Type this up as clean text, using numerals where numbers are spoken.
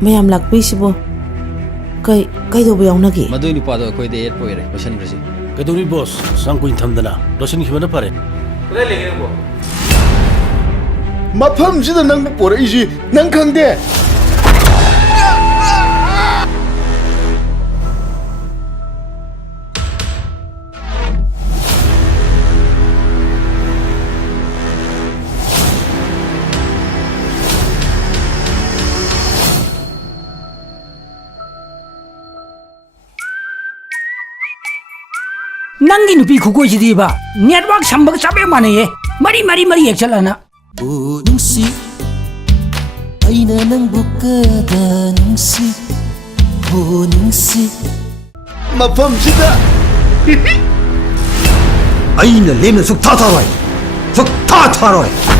mayam lakpisibo kai do yawnagi madui nupado koi de poire losan brasi kaduri boss sangkuin thamdana losan khibana pare rai lege bo mafam sida nang pore iji nang khangde Nangi nupi khuko jidi ba network sambag sabe mane ye mari ekchalana oh nungsi aina nang bukada nungsi oh nungsi mafam sida aina lena suk tha tha roi